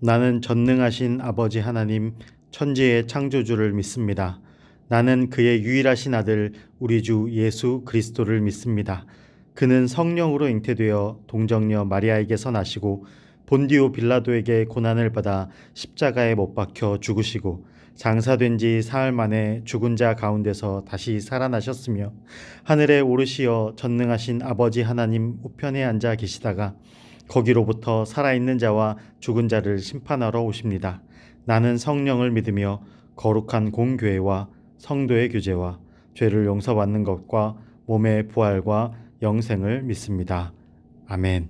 나는 전능하신 아버지 하나님, 천지의 창조주를 믿습니다. 나는 그의 유일하신 아들 우리 주 예수 그리스도를 믿습니다. 그는 성령으로 잉태되어 동정녀 마리아에게서 나시고 본디오 빌라도에게 고난을 받아 십자가에 못 박혀 죽으시고 장사된 지 사흘 만에 죽은 자 가운데서 다시 살아나셨으며 하늘에 오르시어 전능하신 아버지 하나님 우편에 앉아 계시다가 거기로부터 살아있는 자와 죽은 자를 심판하러 오십니다. 나는 성령을 믿으며 거룩한 공교회와 성도의 교제와 죄를 용서받는 것과 몸의 부활과 영생을 믿습니다. 아멘.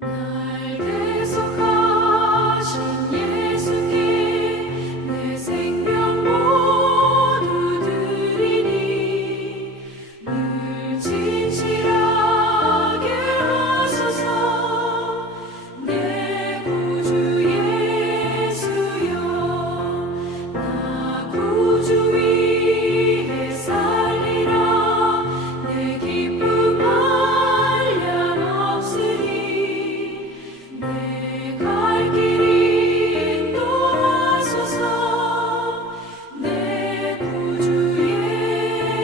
날 대속하신 예수께 내 생명 모두 드리니 늘 진실하게 하소서. 내 구주 예수여, 나 구주 위에 살리라. 내 기쁨 한량 없으니 내 갈 길 인도하소서. 내 구주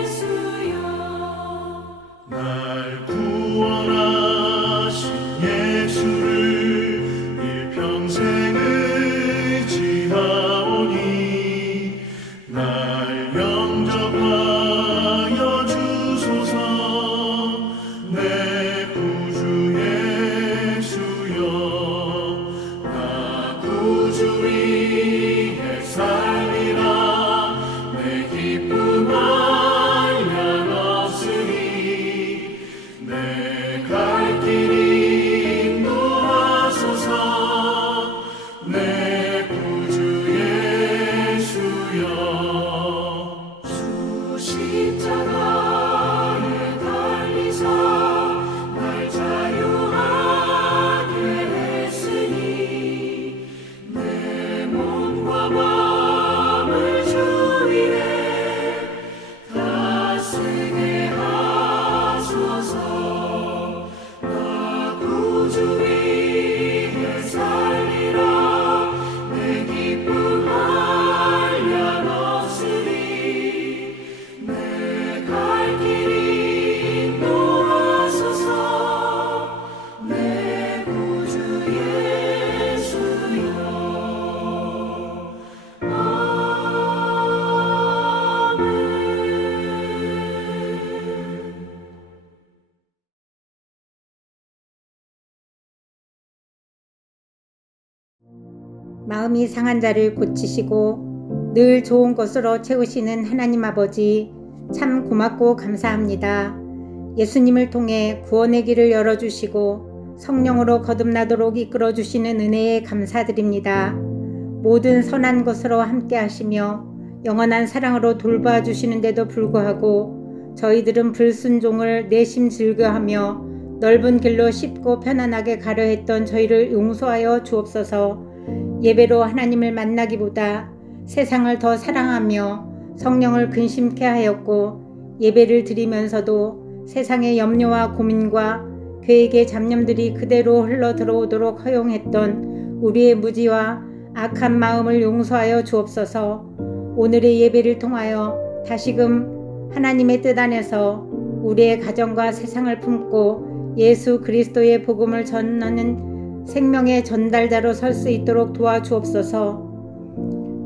예수여. 날 구원하신 예수를 일평생 의지하오니 날 영접하여 주소서. 내 구주 예수여, 나 구주 위에 살리라. 내 기쁨 한량 없으니 내 갈 길 인도하소서. 내 구주 예수여. 주 십자가에 달리사 날 자유하게 했으니 내 몸과 마음을 주 위에 다 쓰게 하소서. 나 구주 위에 살리라. 내 기쁨 한량 없으니 내 갈 길 인도하소서. 내 구주 예수여. 아멘. 마음이 상한 자를 고치시고 늘 좋은 것으로 채우시는 하나님 아버지, 참 고맙고 감사합니다. 예수님을 통해 구원의 길을 열어주시고 성령으로 거듭나도록 이끌어주시는 은혜에 감사드립니다. 모든 선한 것으로 함께 하시며 영원한 사랑으로 돌봐주시는데도 불구하고 저희들은 불순종을 내심 즐겨하며 넓은 길로 쉽고 편안하게 가려 했던 저희를 용서하여 주옵소서. 예배로 하나님을 만나기보다 세상을 더 사랑하며 성령을 근심케 하였고, 예배를 드리면서도 세상의 염려와 고민과 계획의 잡념들이 그대로 흘러 들어오도록 허용했던 우리의 무지와 악한 마음을 용서하여 주옵소서. 오늘의 예배를 통하여 다시금 하나님의 뜻 안에서 우리의 가정과 세상을 품고 예수 그리스도의 복음을 전하는 생명의 전달자로 설 수 있도록 도와주옵소서.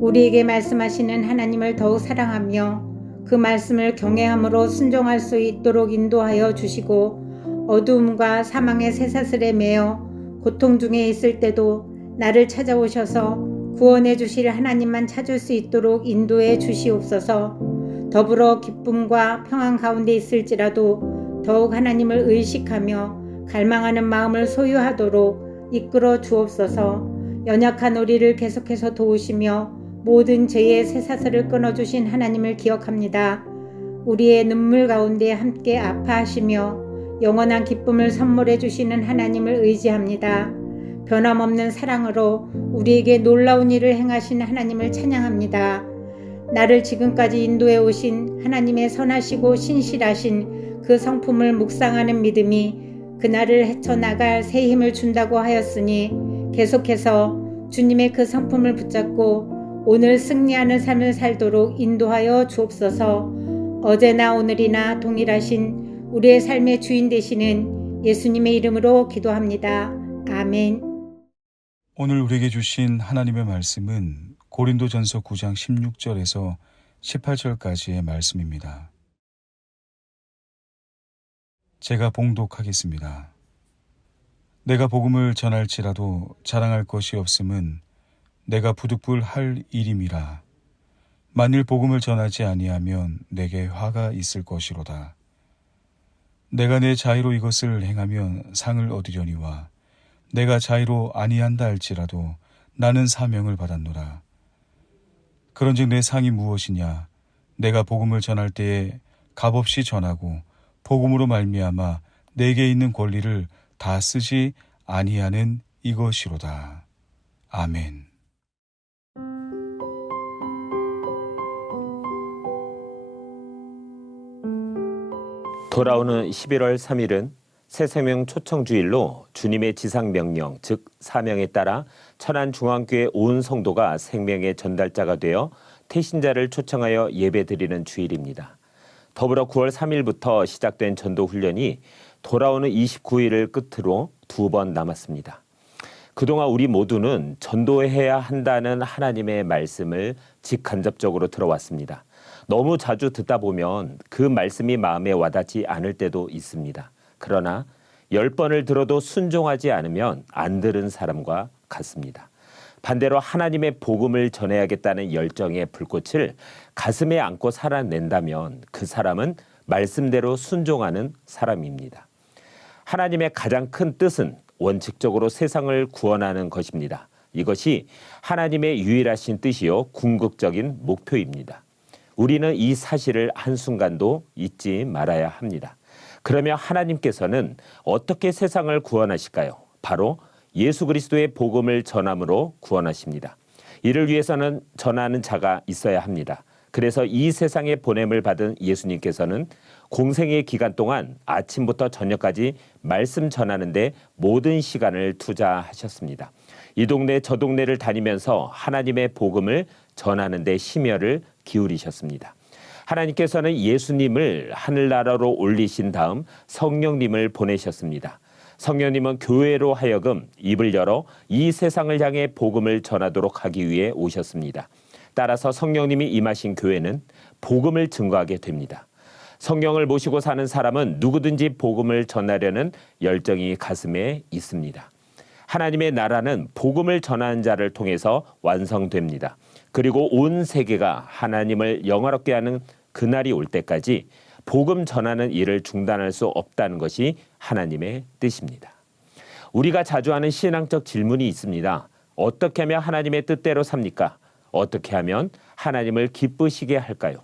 우리에게 말씀하시는 하나님을 더욱 사랑하며 그 말씀을 경외함으로 순종할 수 있도록 인도하여 주시고, 어두움과 사망의 쇠사슬에 매여 고통 중에 있을 때도 나를 찾아오셔서 구원해 주실 하나님만 찾을 수 있도록 인도해 주시옵소서. 더불어 기쁨과 평안 가운데 있을지라도 더욱 하나님을 의식하며 갈망하는 마음을 소유하도록 이끌어 주옵소서. 연약한 우리를 계속해서 도우시며 모든 죄의 쇠사슬을 끊어주신 하나님을 기억합니다. 우리의 눈물 가운데 함께 아파하시며 영원한 기쁨을 선물해 주시는 하나님을 의지합니다. 변함없는 사랑으로 우리에게 놀라운 일을 행하신 하나님을 찬양합니다. 나를 지금까지 인도해 오신 하나님의 선하시고 신실하신 그 성품을 묵상하는 믿음이 그날을 헤쳐나갈 새 힘을 준다고 하였으니 계속해서 주님의 그 성품을 붙잡고 오늘 승리하는 삶을 살도록 인도하여 주옵소서. 어제나 오늘이나 동일하신 우리의 삶의 주인 되시는 예수님의 이름으로 기도합니다. 아멘. 오늘 우리에게 주신 하나님의 말씀은 고린도전서 9장 16절에서 18절까지의 말씀입니다. 제가 봉독하겠습니다. 내가 복음을 전할지라도 자랑할 것이 없음은 내가 부득불할 일임이라. 만일 복음을 전하지 아니하면 내게 화가 있을 것이로다. 내가 내 자의로 이것을 행하면 상을 얻으려니와 내가 자의로 아니한다 할지라도 나는 사명을 받았노라. 그런즉 내 상이 무엇이냐? 내가 복음을 전할 때에 값없이 전하고 복음으로 말미암아 내게 있는 권리를 다 쓰지 아니하는 이것이로다. 아멘. 돌아오는 11월 3일은 새생명 초청주일로 주님의 지상명령, 즉 사명에 따라 천안중앙교회 온 성도가 생명의 전달자가 되어 태신자를 초청하여 예배드리는 주일입니다. 더불어 9월 3일부터 시작된 전도훈련이 돌아오는 29일을 끝으로 2번 남았습니다. 그동안 우리 모두는 전도해야 한다는 하나님의 말씀을 직간접적으로 들어왔습니다. 너무 자주 듣다 보면 그 말씀이 마음에 와닿지 않을 때도 있습니다. 그러나 10번을 들어도 순종하지 않으면 안 들은 사람과 같습니다. 반대로 하나님의 복음을 전해야겠다는 열정의 불꽃을 가슴에 안고 살아낸다면 그 사람은 말씀대로 순종하는 사람입니다. 하나님의 가장 큰 뜻은 원칙적으로 세상을 구원하는 것입니다. 이것이 하나님의 유일하신 뜻이요 궁극적인 목표입니다. 우리는 이 사실을 한순간도 잊지 말아야 합니다. 그러면 하나님께서는 어떻게 세상을 구원하실까요? 바로 예수 그리스도의 복음을 전함으로 구원하십니다. 이를 위해서는 전하는 자가 있어야 합니다. 그래서 이 세상에 보냄을 받은 예수님께서는 공생의 기간 동안 아침부터 저녁까지 말씀 전하는 데 모든 시간을 투자하셨습니다. 이 동네 저 동네를 다니면서 하나님의 복음을 전하는 데 심혈을 기울이셨습니다. 하나님께서는 예수님을 하늘나라로 올리신 다음 성령님을 보내셨습니다. 성령님은 교회로 하여금 입을 열어 이 세상을 향해 복음을 전하도록 하기 위해 오셨습니다. 따라서 성령님이 임하신 교회는 복음을 증거하게 됩니다. 성령을 모시고 사는 사람은 누구든지 복음을 전하려는 열정이 가슴에 있습니다. 하나님의 나라는 복음을 전하는 자를 통해서 완성됩니다. 그리고 온 세계가 하나님을 영화롭게 하는 그날이 올 때까지 복음 전하는 일을 중단할 수 없다는 것이 하나님의 뜻입니다. 우리가 자주 하는 신앙적 질문이 있습니다. 어떻게 하면 하나님의 뜻대로 삽니까? 어떻게 하면 하나님을 기쁘시게 할까요?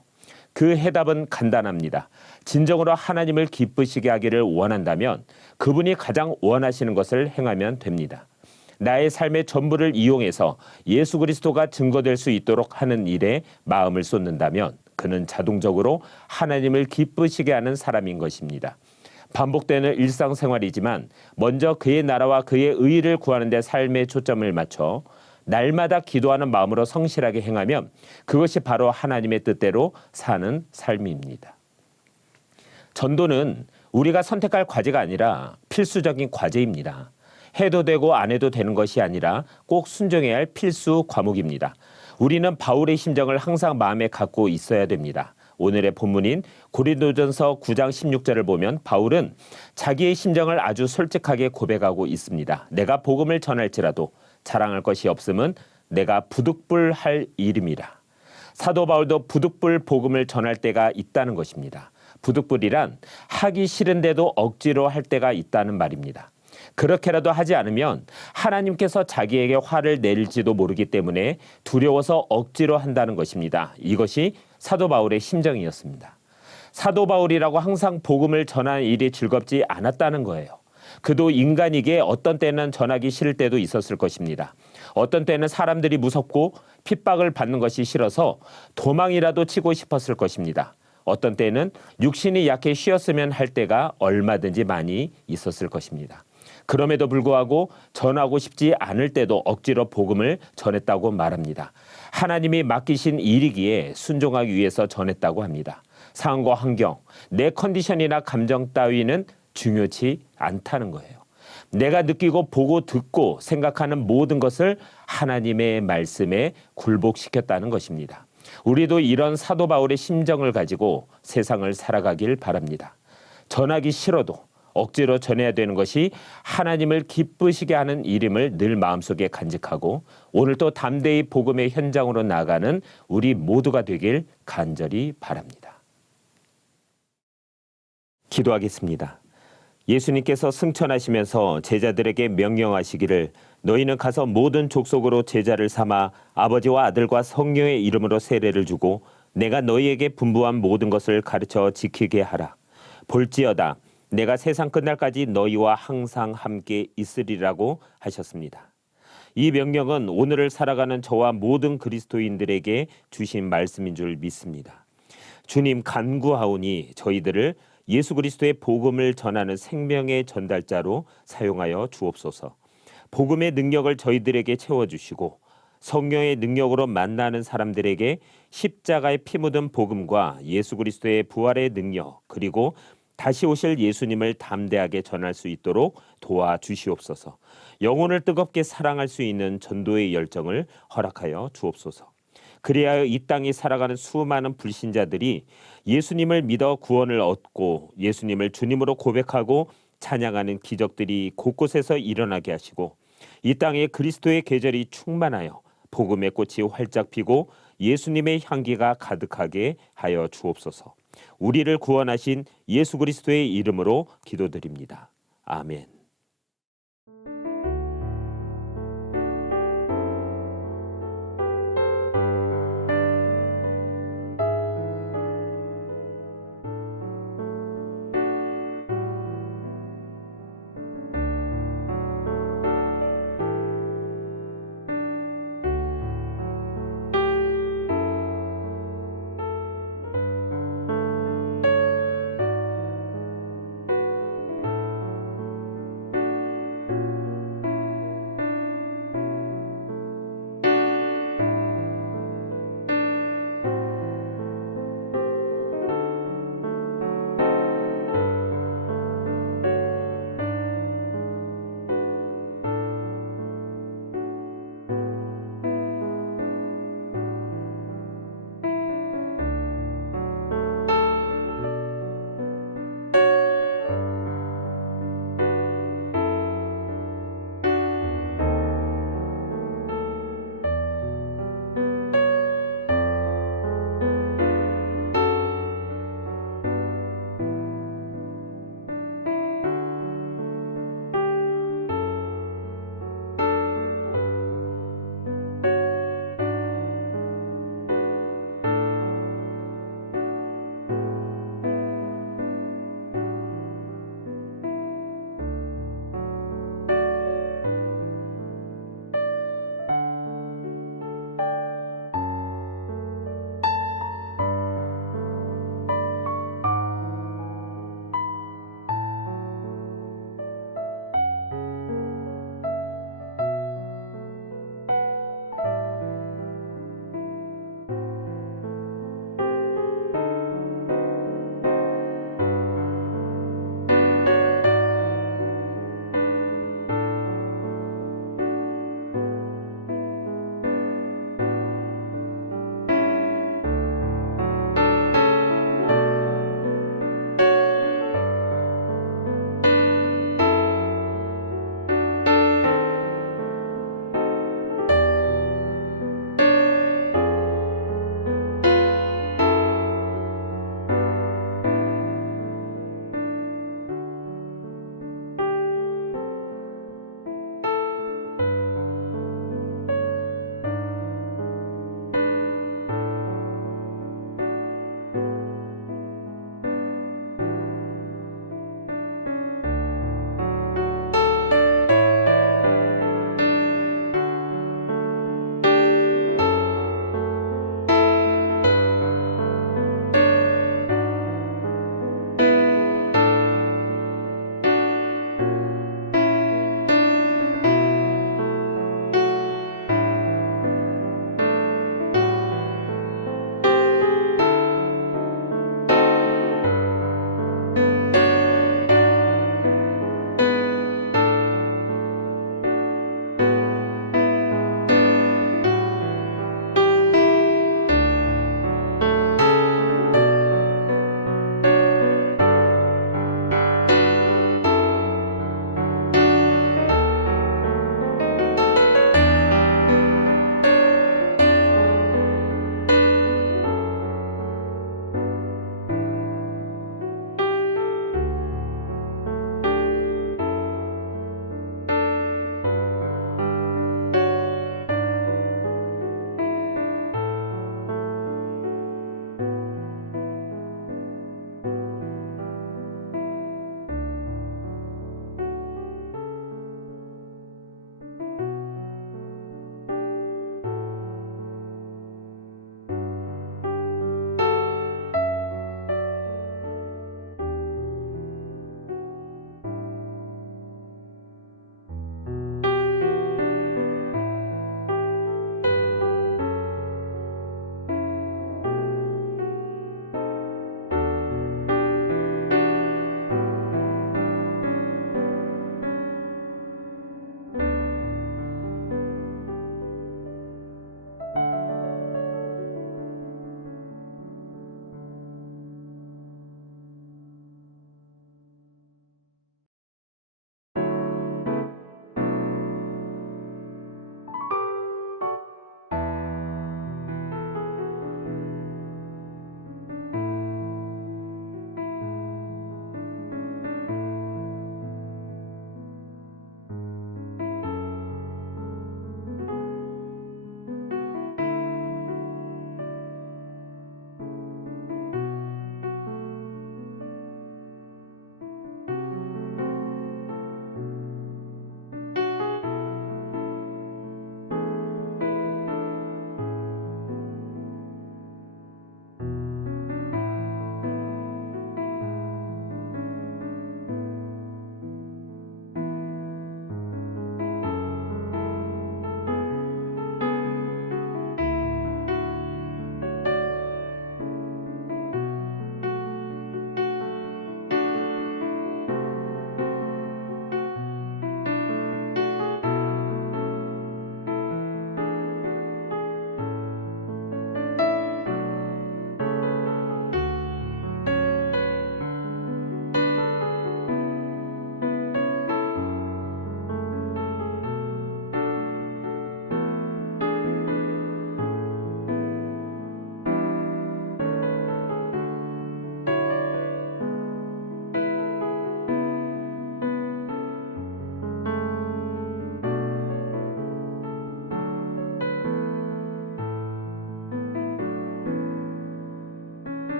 그 해답은 간단합니다. 진정으로 하나님을 기쁘시게 하기를 원한다면 그분이 가장 원하시는 것을 행하면 됩니다. 나의 삶의 전부를 이용해서 예수 그리스도가 증거될 수 있도록 하는 일에 마음을 쏟는다면 그는 자동적으로 하나님을 기쁘시게 하는 사람인 것입니다. 반복되는 일상생활이지만 먼저 그의 나라와 그의 의를 구하는 데 삶의 초점을 맞춰 날마다 기도하는 마음으로 성실하게 행하면 그것이 바로 하나님의 뜻대로 사는 삶입니다. 전도는 우리가 선택할 과제가 아니라 필수적인 과제입니다. 해도 되고 안 해도 되는 것이 아니라 꼭 순종해야 할 필수 과목입니다. 우리는 바울의 심정을 항상 마음에 갖고 있어야 됩니다. 오늘의 본문인 고린도전서 9장 16절을 보면 바울은 자기의 심정을 아주 솔직하게 고백하고 있습니다. 내가 복음을 전할지라도 자랑할 것이 없음은 내가 부득불할 일임이라. 사도 바울도 부득불 복음을 전할 때가 있다는 것입니다. 부득불이란 하기 싫은데도 억지로 할 때가 있다는 말입니다. 그렇게라도 하지 않으면 하나님께서 자기에게 화를 낼지도 모르기 때문에 두려워서 억지로 한다는 것입니다. 이것이 사도 바울의 심정이었습니다. 사도 바울이라고 항상 복음을 전하는 일이 즐겁지 않았다는 거예요. 그도 인간이기에 어떤 때는 전하기 싫을 때도 있었을 것입니다. 어떤 때는 사람들이 무섭고 핍박을 받는 것이 싫어서 도망이라도 치고 싶었을 것입니다. 어떤 때는 육신이 약해 쉬었으면 할 때가 얼마든지 많이 있었을 것입니다. 그럼에도 불구하고 전하고 싶지 않을 때도 억지로 복음을 전했다고 말합니다. 하나님이 맡기신 일이기에 순종하기 위해서 전했다고 합니다. 상황과 환경, 내 컨디션이나 감정 따위는 중요치 않다는 거예요. 내가 느끼고 보고 듣고 생각하는 모든 것을 하나님의 말씀에 굴복시켰다는 것입니다. 우리도 이런 사도 바울의 심정을 가지고 세상을 살아가길 바랍니다. 전하기 싫어도 억지로 전해야 되는 것이 하나님을 기쁘시게 하는 일임을 늘 마음속에 간직하고 오늘 또 담대히 복음의 현장으로 나아가는 우리 모두가 되길 간절히 바랍니다. 기도하겠습니다. 예수님께서 승천하시면서 제자들에게 명령하시기를 너희는 가서 모든 족속으로 제자를 삼아 아버지와 아들과 성령의 이름으로 세례를 주고 내가 너희에게 분부한 모든 것을 가르쳐 지키게 하라. 볼지어다 내가 세상 끝날까지 너희와 항상 함께 있으리라고 하셨습니다. 이 명령은 오늘을 살아가는 저와 모든 그리스도인들에게 주신 말씀인 줄 믿습니다. 주님 간구하오니 저희들을 예수 그리스도의 복음을 전하는 생명의 전달자로 사용하여 주옵소서. 복음의 능력을 저희들에게 채워주시고 성령의 능력으로 만나는 사람들에게 십자가의 피 묻은 복음과 예수 그리스도의 부활의 능력 그리고 다시 오실 예수님을 담대하게 전할 수 있도록 도와주시옵소서. 영혼을 뜨겁게 사랑할 수 있는 전도의 열정을 허락하여 주옵소서. 그리하여 이 땅에 살아가는 수많은 불신자들이 예수님을 믿어 구원을 얻고 예수님을 주님으로 고백하고 찬양하는 기적들이 곳곳에서 일어나게 하시고 이 땅에 그리스도의 계절이 충만하여 복음의 꽃이 활짝 피고 예수님의 향기가 가득하게 하여 주옵소서. 우리를 구원하신 예수 그리스도의 이름으로 기도드립니다. 아멘.